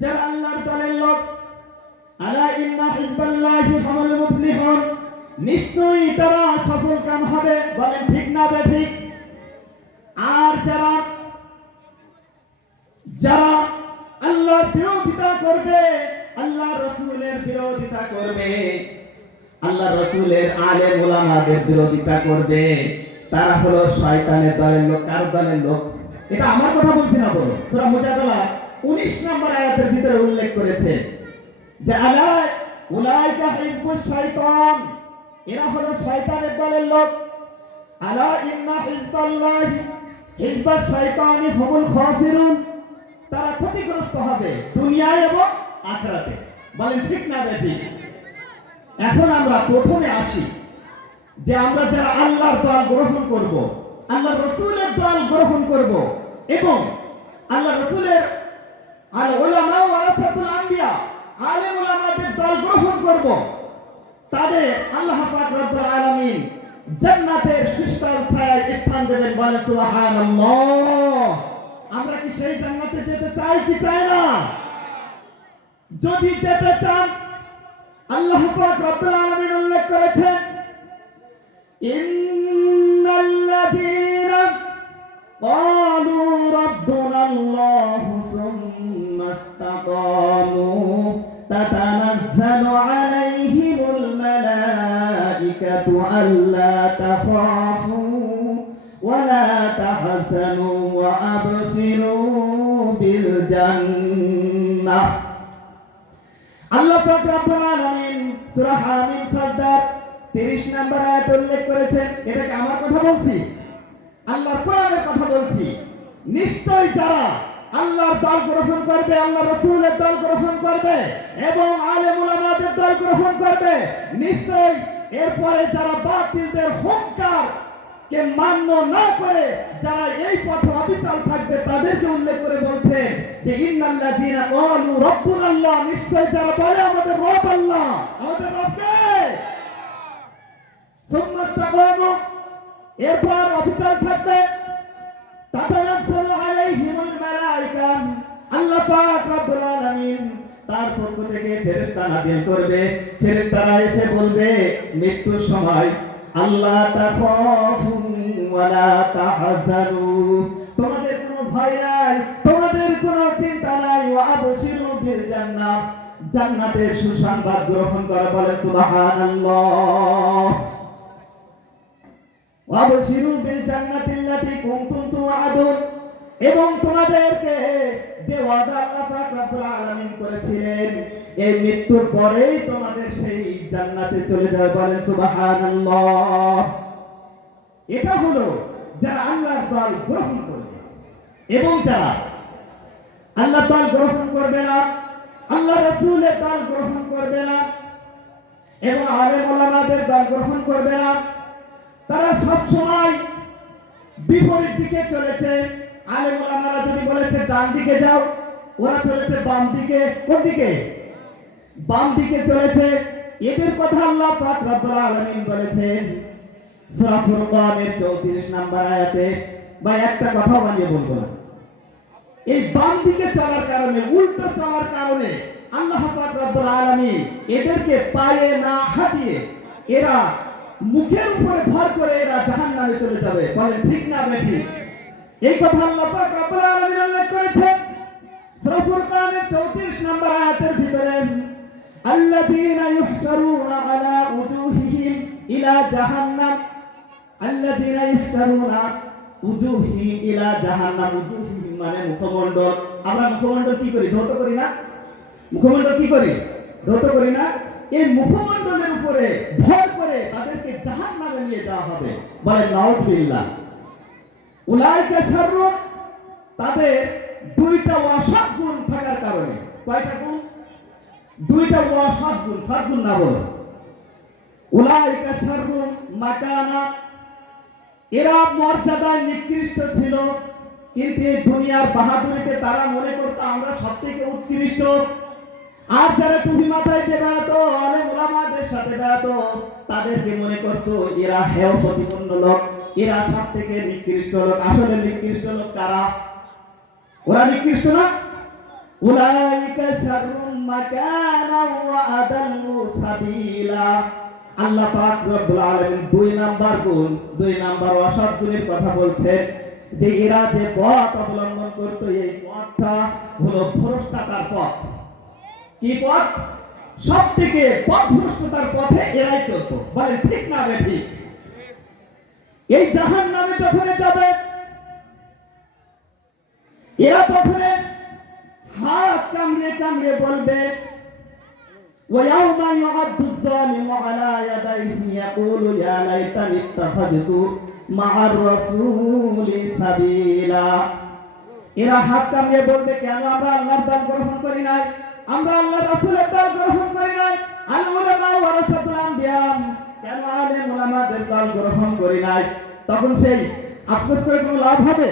যারা আল্লাহর দলের লোক, আলা ইন্না হিজবাল্লাহি হুমুল মুফলিহুন, নিশ্চয়ই তারা সফল কাম হবে। বলেন ঠিক না বেঠিক? আর যারা যারা আল্লাহর বিরোধিতা করবে, আল্লাহ রাসূলের বিরোধিতা করবে, আল্লাহ রাসূলের আলেম উলামাদের বিরোধিতা করবে, তারা হলো শয়তানের দলের লোক। কার দলের লোক? এটা আমার কথা বলছি না, বলো সূরা মুজাদালা 19 নম্বর আয়াতের ভিতরে উল্লেখ করেছে যে আলা উলাইকা হিজবুশ শয়তান, এরা হলো শয়তানের দলের লোক। আলা ইন্না হিজবাল্লাহি হিজবাশ শয়তানি হুমুল খাসিরুন, তারা ক্ষতিগ্রস্ত হবে দুনিয়ায় এবং আখিরাতে। বলেন ঠিক না বেঠিক? এখন আমরা প্রথমে আসি যে আমরা যারা আল্লাহর দল গ্রহণ করব, আল্লাহ রাসূলের দল গ্রহণ করব এবং আল্লাহ রাসূলের আল উলামা ওয়ারাসাতুল আম্বিয়া, আলেম উলামাদের দল গ্রহণ করব, তাদের আল্লাহ পাক রব্বুল আলামিন জান্নাতের সুশীতল ছায়ায় স্থান দেবেন। বলে সুবহানাল্লাহ। আমরা কি সেই জান্নাতে যেতে চাই কি চাই না? যদি যেতে চান, আল্লাহ পাক রব্বুল আলামিন উল্লেখ করেছেন ইন্নাল্লাযীনা ক্বালু রাব্বুনাল্লাহু সুম্মা ইসতাকামু তাতানাজ্জালু আলাইহিমুল মালাইকাতু আল্লা তাখাফু ওয়া লা তাহজানু ওয়া আবশিরু বিল জান্নাহ। আল্লাহ পাক রব্বুল আলামিন সূরা হামিদ সরদার 30 নম্বর আয়াত উল্লেখ করেছেন। এটা কি আমার কথা বলছি? আল্লাহর কোরআনের কথা বলছি। নিশ্চয় যারা আল্লাহর দল গ্রহণ করবে, আল্লাহ রাসূলের দল গ্রহণ করবে এবং আলেম উলামাদের দল গ্রহণ করবে, নিশ্চয় এরপরে যারা বাতিলদের হুঙ্কার কে মান্য না করে যারা এই পথে অবিচল থাকবে, তাদেরকে উল্লেখ করে বলছে যে ইন্নাল্লাযীনা ক্বালু রাব্বুনাল্লাহ, নিশ্চয় যারা বলে আমাদের রব আল্লাহ, আমাদের রবকে, সুম্মা ইসতাকামু, এরপর অবিচল থাকবে, তাতানাজ্জালু আলাইহিমুল মালাইকা, আল্লাহ পাক রব্বুল আলামিন তার পক্ষ থেকে ফেরেশতা নাযিল করবে। ফেরেশতারা এসে বলবে মৃত্যুর সময় আল্লাহ তাখাফু ওয়া লা তাহজানু, তোমাদের কোনো ভয় নাই, তোমাদের কোনো চিন্তা নাই, ওয়া আবশিরু বিল জান্নাহ, জান্নাতের সুসংবাদ গ্রহণ করো। বলে সুবহানাল্লাহ। ওয়া আবশিরু বিল জান্নাতিল্লাতী কুনতুম তুআদুন, এবং তোমাদেরকে যে ওয়াদা আল্লাহ পাক রব্বুল আলামিন করেছিলেন, এই মৃত্যুর পরেই তোমাদের সেই জান্নাতে চলে যাবে। বলেন সুবহানাল্লাহ। এটা হলো যারা আল্লাহর দল গ্রহণ করবে। এবং যারা আল্লাহর দল গ্রহণ করবে না, আল্লাহ রাসূলের দল গ্রহণ করবে না এবং আলেম ওলামাদের দল গ্রহণ করবে না, তারা সব সময় বিপরীত দিকে চলেছে। আলেম ওলামারা যদি বলেছে ডান দিকে যাও, ওরা চলেছে বাম দিকে। কোন দিকে? বাম দিকে চলেছে। এদের কথা আল্লাহ পাক রব্বুল আলামিন বলেছেন সূরা ফুরকানের 34 নম্বর আয়াতে। ভাই একটা কথা বানিয়ে বলবো না, এই বাম দিকে চলার কারণে, উল্টো চলার কারণে আল্লাহ পাক রব্বুল আলামিন এদেরকে পায়ে না হাঁটিয়ে এরা মুখের উপরে ভর করে এরা জাহান্নামে চলে যাবে। বলেন ঠিক না বেঠিক? এই কথা আল্লাহ পাক রব্বুল আলামিন উল্লেখ করেছেন সূরা ফুরকানের 34 নম্বর আয়াতের ভিতরে, আল্লাযীনা ইউহশারুনা আলা উজুহিহিম ইলা জাহান্নাম, আল্লাযীনা ইউহশারুনা উজুহি ইলা জাহান্নাম। উজুহিহিম মানে মুখমণ্ডল। আমরা মুখমণ্ডল কি করি? ধৌত করি না? মুখমণ্ডল কি করি? ধৌত করি না? এই মুখমণ্ডলের উপরে ভর করে তাদেরকে জাহান্নামে নিয়ে যাওয়া হবে। বলে নাউযুবিল্লাহ। উলাইকা শাররুন, তাদের দুইটা অসৎ গুণ থাকার কারণে। কয়টা গুণ? দুইটা অসৎ গুণ। সৎ গুণ না বলো। উলাইকা শাররুন মাকানা, এরা মর্যাদায় নিকৃষ্ট ছিল, কিন্তু এই দুনিয়ার বাহাদুরিতে তারা মনে করত আমরা সবথেকে উৎকৃষ্ট। আর যারা টুপি মাথায় দিয়ে বেড়াতো, আলেম ওলামাদের সাথে বেড়াতো, তাদেরকে মনে করত এরা হেয় প্রতিপন্ন লোক, এরা সব থেকে নিকৃষ্ট লোক। আসলে নিকৃষ্ট লোক কারা? ওরা নিকৃষ্ট না? উলাইকা শাররুম মাকানা ওয়া আদাল্লু সাবিলা। আল্লাহ পাক রব্বুল আলামিন দুই নাম্বার অসৎ গুণের কথা বলছেন, যে এরা যে পথ অবলম্বন করত এই পথটা হলো ভ্রষ্টতার পথ। কি পথ? সব থেকে পথভ্রষ্টতার পথে এরাই চলতো। বলেন ঠিক না বেঠিক? এই জাহান্নামে যখন যাবে এরা প্রথমে হাত কামড়ে কামড়ে বলবে, وَيَوْمَ يُعَضُّ الظَّالِمُ عَلَى يَدَيْهِ يَقُولُ يَا لَيْتَنِي اتَّخَذْتُ مَعَ الرَّسُولِ سَبِيلًا। এরা হাত কামড়ে বলবে, কেন আমরা আল্লাহর দল গ্রহণ করি নাই, আমরা আল্লাহর রাসূলের দল গ্রহণ করি নাই। আল উলামা ওয়ারাসাতুল আম্বিয়া, কেন আলেম ওলামাদের দল গ্রহণ করি নাই। তখন সেই আফসোস করে কোনো লাভ হবে?